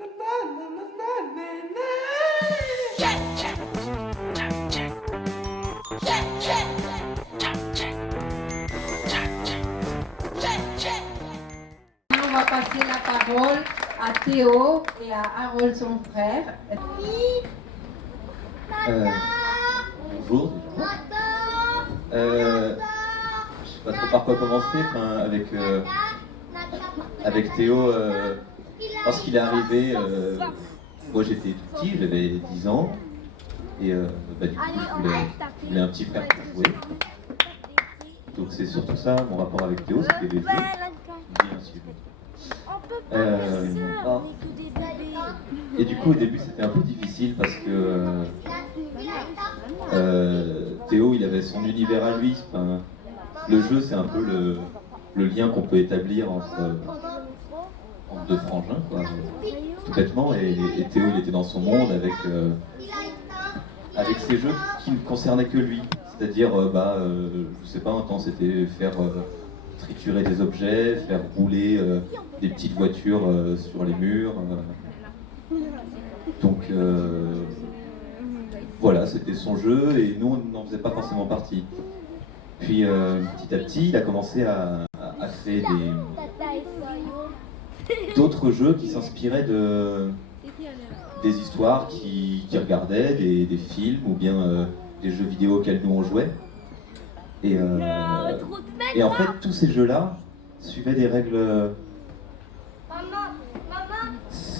On va passer la parole à Théo et à Harold, son frère. Bonjour. Je sais pas trop par quoi commencer. Avec Théo, lorsqu'il est arrivé, moi j'étais tout petit, j'avais 10 ans. Et du coup, je voulais un petit frère pour jouer. Donc c'est surtout ça mon rapport avec Théo, c'était les jeux. Bien sûr. Et du coup au début c'était un peu difficile parce que Théo il avait son univers à lui. Enfin, le jeu c'est un peu le lien qu'on peut établir entre deux frangins, quoi, tout bêtement. Et Théo il était dans son monde avec ces jeux qui ne concernaient que lui. C'est-à-dire, je sais pas, un temps c'était faire triturer des objets, faire rouler des petites voitures sur les murs. Donc voilà, c'était son jeu et nous on n'en faisait pas forcément partie. Puis petit à petit, il a commencé à créer d'autres jeux qui s'inspiraient des histoires qu'il regardait, des films ou bien des jeux vidéo auxquels nous on jouait. Et en fait, tous ces jeux-là suivaient des règles,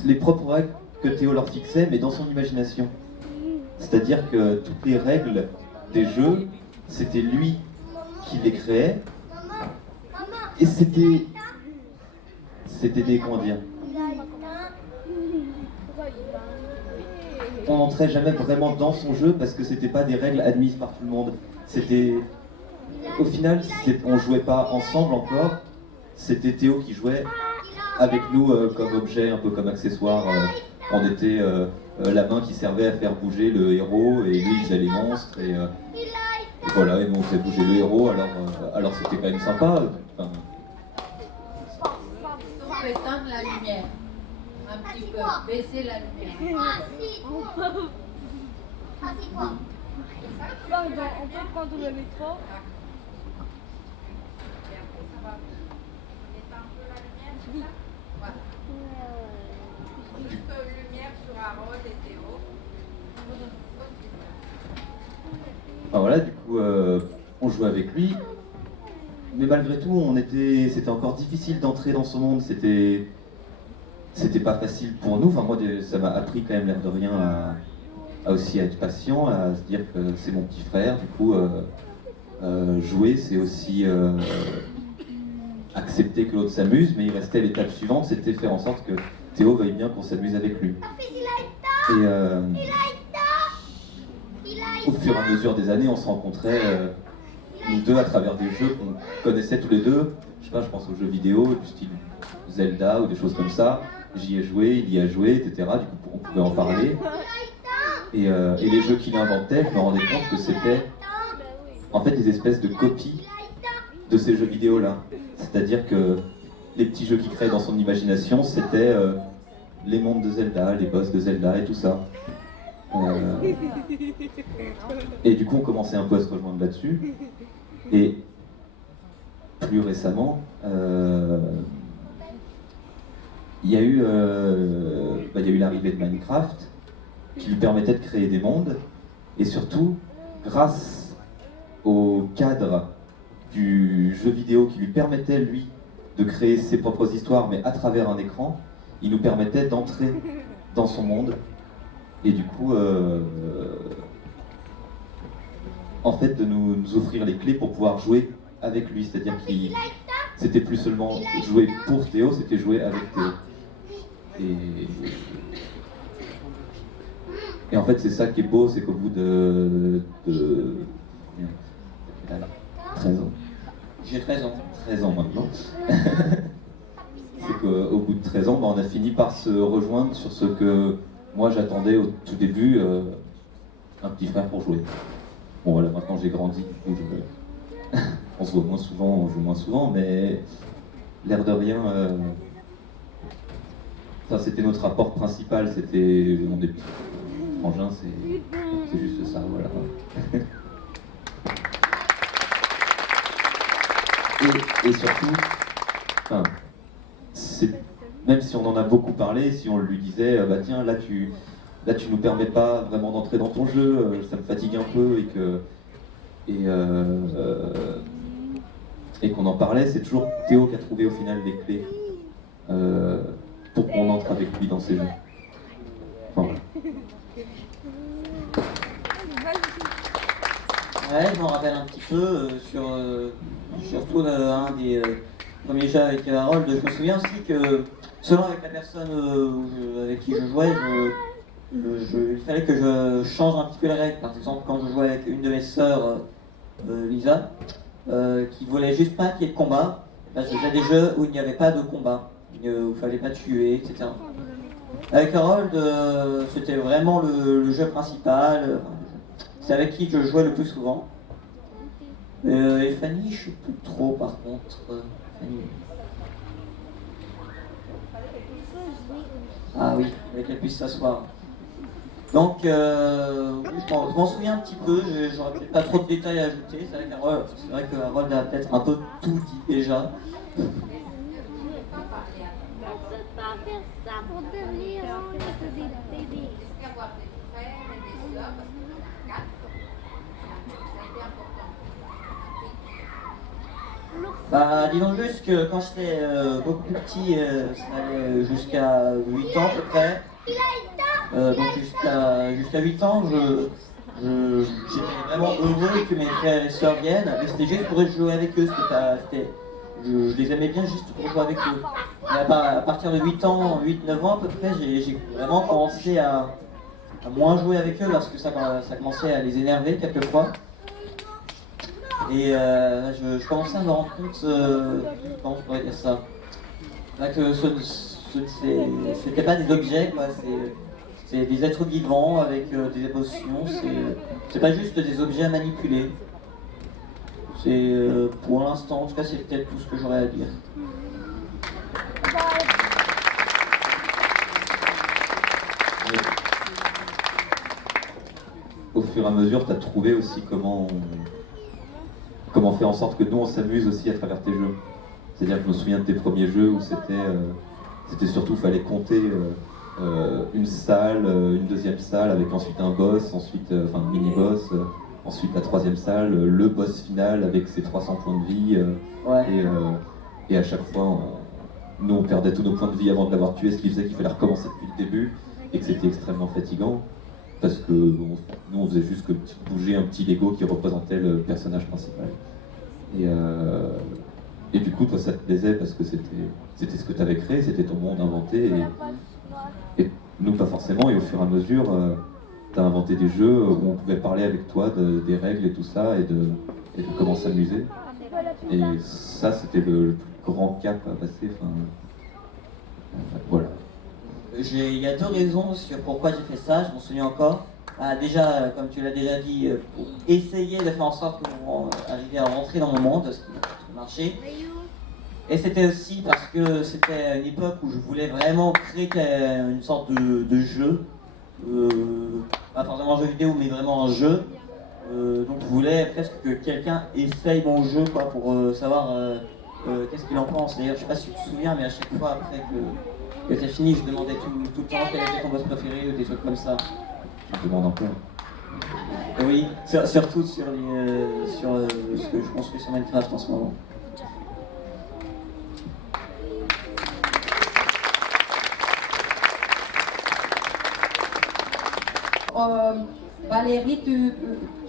les propres règles que Théo leur fixait, mais dans son imagination. C'est-à-dire que toutes les règles des jeux, c'était lui qui les créait, et c'était des, comment dire, on n'entrait jamais vraiment dans son jeu parce que c'était pas des règles admises par tout le monde. C'était, au final, on jouait pas ensemble encore. C'était Théo qui jouait avec nous comme objet, un peu comme accessoire. On était la main qui servait à faire bouger le héros et lui il faisait les monstres et voilà, et nous on fait bouger le héros. Alors c'était quand même sympa. Enfin, On peut éteindre la lumière. Un petit peu. Baisser la lumière. On peut prendre le métro. Enfin, voilà, du coup, on jouait avec lui, mais malgré tout, c'était encore difficile d'entrer dans son monde. C'était pas facile pour nous. Enfin, moi, ça m'a appris quand même, l'air de rien, à aussi être patient, à se dire que c'est mon petit frère. Du coup, jouer, c'est aussi accepter que l'autre s'amuse, mais il restait l'étape suivante, c'était faire en sorte que Théo veuille bien qu'on s'amuse avec lui. Et au fur et à mesure des années, on se rencontrait, nous deux, à travers des jeux qu'on connaissait tous les deux. Je sais pas, je pense aux jeux vidéo, du style Zelda ou des choses comme ça. J'y ai joué, il y a joué, etc. Du coup, on pouvait en parler. Et les jeux qu'il inventait, je me rendais compte que c'était en fait des espèces de copies de ces jeux vidéo-là. C'est-à-dire que les petits jeux qu'il créait dans son imagination, c'était les mondes de Zelda, les boss de Zelda et tout ça. Et du coup, on commençait un peu à se rejoindre là-dessus. Et plus récemment, il y a eu l'arrivée de Minecraft qui lui permettait de créer des mondes. Et surtout, grâce au cadre du jeu vidéo qui lui permettait, lui, de créer ses propres histoires, mais à travers un écran, il nous permettait d'entrer dans son monde. Et du coup, en fait, de nous offrir les clés pour pouvoir jouer avec lui. C'est-à-dire qu'il c'était plus seulement jouer pour Théo, c'était jouer avec Théo. Et en fait, c'est ça qui est beau, c'est qu'au bout de 13 ans. J'ai 13 ans. 13 ans maintenant. C'est qu'au bout de 13 ans, on a fini par se rejoindre sur ce que moi j'attendais au tout début, un petit frère pour jouer. Bon voilà, maintenant j'ai grandi, du coup on se voit moins souvent, on joue moins souvent, mais l'air de rien, Enfin, c'était notre rapport principal, c'était... On est frangins, c'est juste ça, voilà. Et surtout, enfin, même si on en a beaucoup parlé, si on lui disait, bah tiens, là tu nous permets pas vraiment d'entrer dans ton jeu, ça me fatigue un peu, et qu'on en parlait, c'est toujours Théo qui a trouvé au final les clés pour qu'on entre avec lui dans ses jeux. Enfin, voilà. Ouais, je m'en rappelle un petit peu surtout un des premiers jeux avec Harold. Je me souviens aussi que selon avec la personne avec qui je jouais, il fallait que je change un petit peu les règles. Par exemple, quand je jouais avec une de mes sœurs, Lisa, qui voulait juste pas qu'il y ait de combat, ben, je faisais des jeux où il n'y avait pas de combat, où il fallait pas tuer, etc. Avec Harold, c'était vraiment le jeu principal. C'est avec qui je jouais le plus souvent. Et Fanny, je sais plus trop par contre. Fanny. Ah oui, avec qu'elle puisse s'asseoir. Donc, je m'en souviens un petit peu, j'aurais peut-être pas trop de détails à ajouter. C'est vrai que Harold a peut-être un peu tout dit déjà. On peut pas faire ça pour devenir des bébés. Bah, disons juste que quand j'étais beaucoup plus petit, ça allait jusqu'à 8 ans à peu près. Donc jusqu'à 8 ans, j'étais vraiment heureux que mes frères et sœurs viennent. Mais c'était juste pour jouer avec eux. Je les aimais bien juste pour jouer avec eux. Et à partir de 8 ans, 8-9 ans à peu près, j'ai vraiment commencé à moins jouer avec eux parce que ça commençait à les énerver quelquefois. Et je commençais à me rendre compte, comment je pourrais dire ça, là, que c'était pas des objets, quoi, c'est des êtres vivants avec des émotions, c'est pas juste des objets à manipuler. C'est pour l'instant, en tout cas, c'est peut-être tout ce que j'aurais à dire. Au fur et à mesure, tu as trouvé aussi comment faire en sorte que nous on s'amuse aussi à travers tes jeux. C'est-à-dire que je me souviens de tes premiers jeux où c'était surtout, fallait compter une salle, une deuxième salle avec ensuite un boss, ensuite un mini-boss, ensuite la troisième salle, le boss final avec ses 300 points de vie. Ouais. Et à chaque fois, nous on perdait tous nos points de vie avant de l'avoir tué, ce qui faisait qu'il fallait recommencer depuis le début et que c'était extrêmement fatigant. Parce que nous on faisait juste que bouger un petit Lego qui représentait le personnage principal. Et du coup, toi ça te plaisait parce que c'était ce que tu avais créé, c'était ton monde inventé. Et nous pas forcément, et au fur et à mesure, tu as inventé des jeux où on pouvait parler avec toi des règles et tout ça, et de comment s'amuser. Et ça, c'était le plus grand cap à passer. Voilà. Il y a deux raisons sur pourquoi j'ai fait ça, je m'en souviens encore. Déjà, comme tu l'as déjà dit, pour essayer de faire en sorte qu'on arrive à rentrer dans mon monde, ce qui a marché. Et c'était aussi parce que c'était une époque où je voulais vraiment créer une sorte de jeu. Pas forcément un jeu vidéo, mais vraiment un jeu. Donc je voulais presque que quelqu'un essaye mon jeu, quoi, pour savoir qu'est-ce qu'il en pense. D'ailleurs, je sais pas si tu te souviens, mais à chaque fois après que t'as fini, je demandais tout le temps quel était ton boss préféré ou des trucs comme ça. Je te demande encore. Oui, surtout sur ce que je construis sur Minecraft en ce moment. Valérie, tu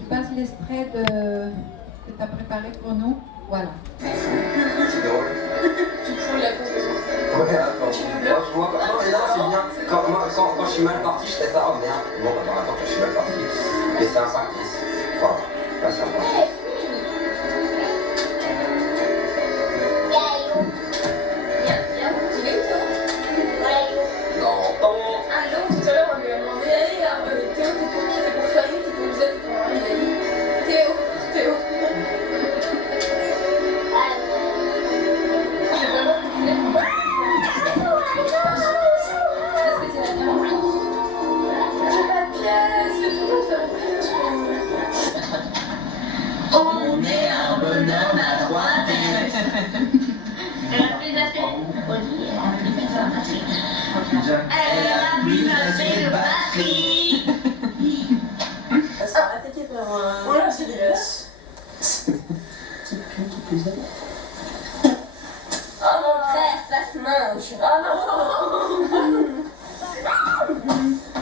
passes l'extrait que tu as préparé pour nous. Voilà. C'est drôle. Tu fous la conversation. Ouais, attends. Moi, non, c'est bien. Quand je suis mal parti, je fais ça. Oh merde. Bon, bah, attends, je suis mal parti. Mais c'est un practice. Enfin, pas sympa. Elle a plus de batterie. Ça va attaquer par un... Voilà, c'est dégueulasse. Qui plus Oh mon frère, ça se mange. Oh non.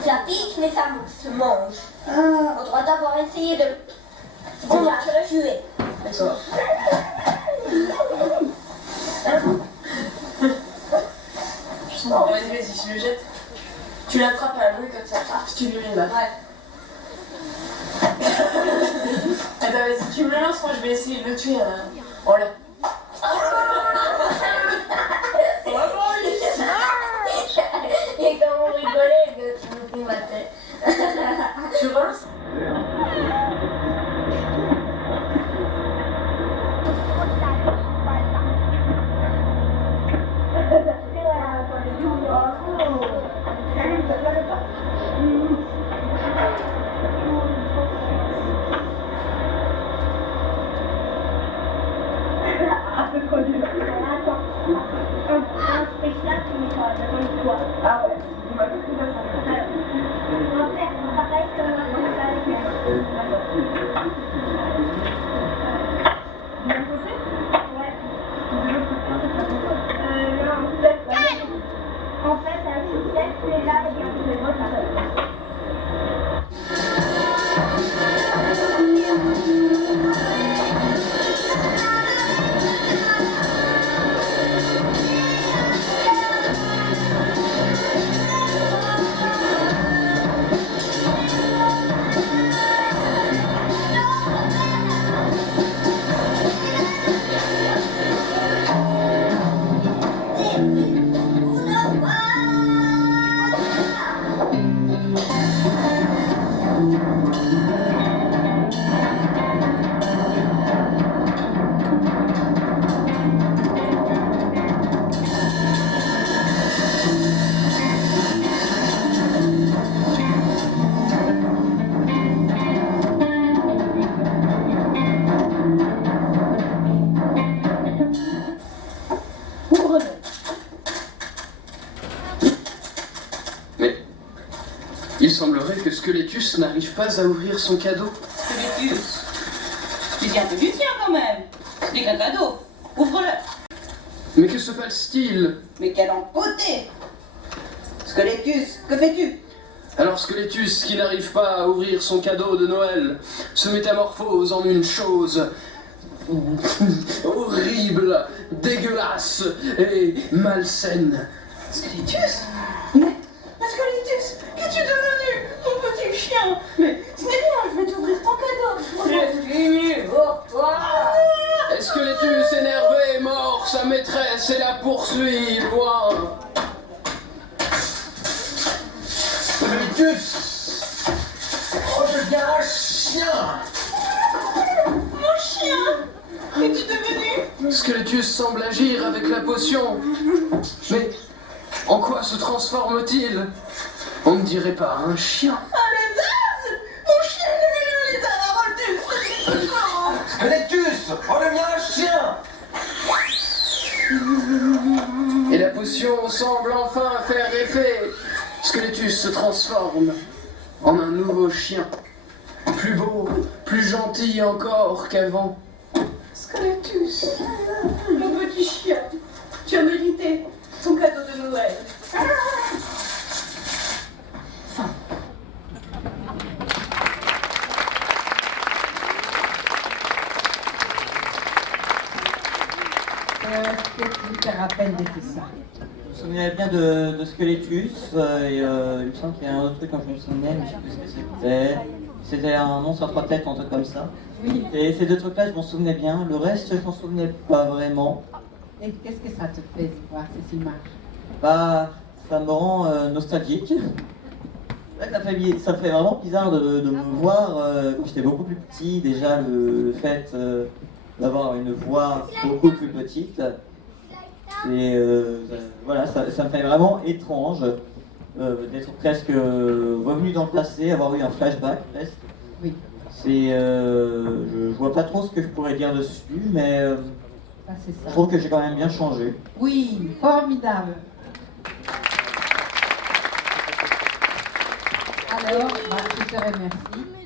Ça pique, mais ça se mange. On doit d'abord essayer de... On va le tuer. D'accord. Bon, vas-y, je le jette. Tu l'attrapes à la bouille comme ça, puis tu lui mets une balle. Ouais. Attends, vas-y, tu me le lances, moi je vais essayer de le tuer. Oh là. Et comme on rigolait, que tu me combattais. Tu relances? Il semblerait que Squelettus n'arrive pas à ouvrir son cadeau. Squelettus, tu tiens un peu du tien quand même. C'est qu'un cadeau. Ouvre-le. Mais que se passe-t-il? Mais quel empoté. Squelettus, que fais-tu? Alors Squelettus, qui n'arrive pas à ouvrir son cadeau de Noël, se métamorphose en une chose horrible, dégueulasse et malsaine. Squelettus? Mais Squelettus, qu'es-tu devenu, mon petit chien? Mais ce n'est rien, je vais t'ouvrir ton cadeau. Je suis pour toi. Et Squelettus, énervé, mord sa maîtresse et la poursuit loin. Squelettus, redeviens un chien. Mon chien, qu'es-tu devenu? Squelettus semble agir avec la potion. Mais en quoi se transforme-t-il? On ne dirait pas un chien. Un lézard? Mon chien est devenu un lézard, Haroldus. Squelettus, redeviens un chien. Et la potion semble enfin faire effet. Squelettus se transforme en un nouveau chien. Plus beau, plus gentil encore qu'avant. Squelettus, mon petit chien, tu as mérité ton cadeau de Noël. Qu'est-ce que tu te rappelles de tout ça? Je me souvenais bien de Squelettus, et il me semble qu'il y a un autre truc quand je me souvenais, mais je sais plus ce que c'était. C'était un monstre à 3 têtes, un truc comme ça. Oui. Et ces deux trucs-là, je m'en souvenais bien. Le reste, je m'en souvenais pas vraiment. Et qu'est-ce que ça te fait de voir ces images? Bah, ça me rend nostalgique. Ça fait vraiment bizarre de me voir quand j'étais beaucoup plus petit. Déjà, le fait d'avoir une voix beaucoup plus petite. Et voilà, ça me fait vraiment étrange d'être presque revenu dans le passé, avoir eu un flashback presque. Oui. C'est, je vois pas trop ce que je pourrais dire dessus, mais Ah, c'est je ça. trouve que j'ai quand même bien changé. Oui, formidable. Alors, je te remercie.